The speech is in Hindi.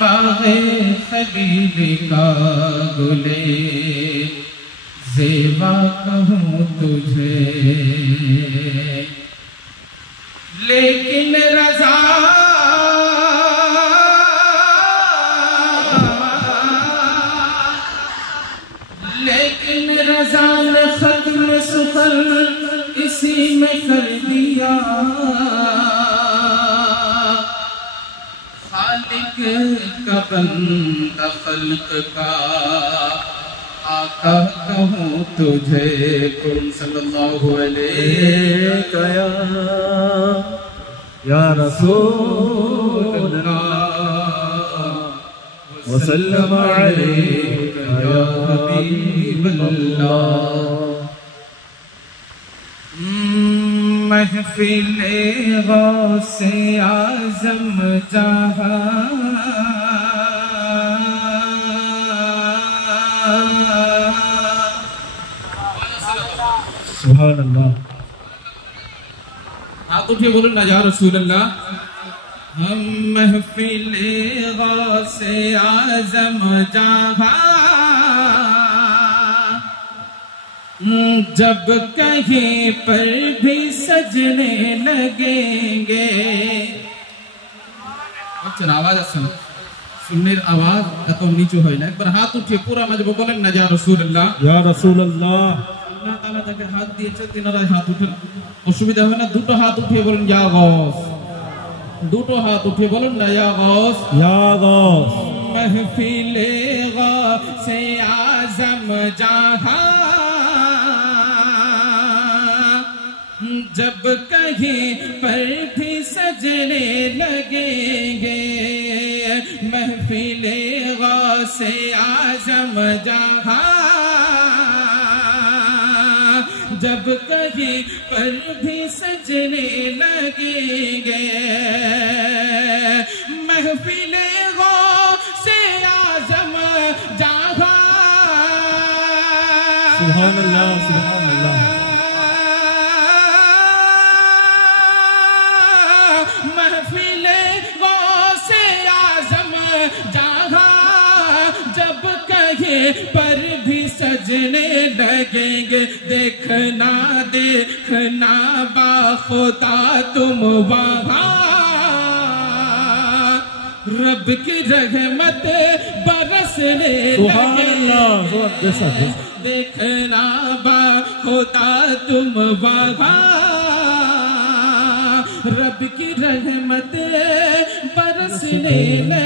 बाग़े खलील का गुले ज़ेबा कहूँ तुझे, लेकिन रज़ा ने ख़त्म सुख़र इसी में कर दिया। खालिक का बंदा खल्क का आका कहूँ तुझे। कुल सल्लल्लाहु अलैहि या रसूल वसल्लम अलैका या हबीब अल्लाह। महफिले गौसे आज़म जहाँ सुभान अल्लाह। आप उठिए बोलो ना या रसूल अल्लाह। हम महफिले गौसे आज़म जहाँ जब कहीं पर भी सजने लगेंगे। अच्छा आवाज सुनने आवाज तो नीचे हो ना। एक बार हाथ उठिए पूरा मजबूर बोलें ना या रसूल अल्लाह। या रसूल अल्लाह। अल्लाह ताला ताके हाथ दिए तीनरा हाथ उठे असुविधा है ना। दुटो हाथ उठिए बोलें या गौस। दुटो हाथ उठिए बोलें ना या गौस। या गौस। महफिले गौसे आज़म जहाँ जब कहीं पर भी सजने लगेंगे। महफिले गौसे आज़म जहाँ जब कहीं पर भी सजने लगेंगे। महफिले गौसे आज़म जहाँ सुभान अल्लाह सुभान अल्लाह। महफिले गौसे आज़म जहाँ जब कहीं पर भी सजने लगेंगे। देखना देखना बाखुदा तुम वहाँ रब की रहमत बरसने लगेंगे। देखना बाखुदा तुम वहाँ रब की रहमत बरसने लगे।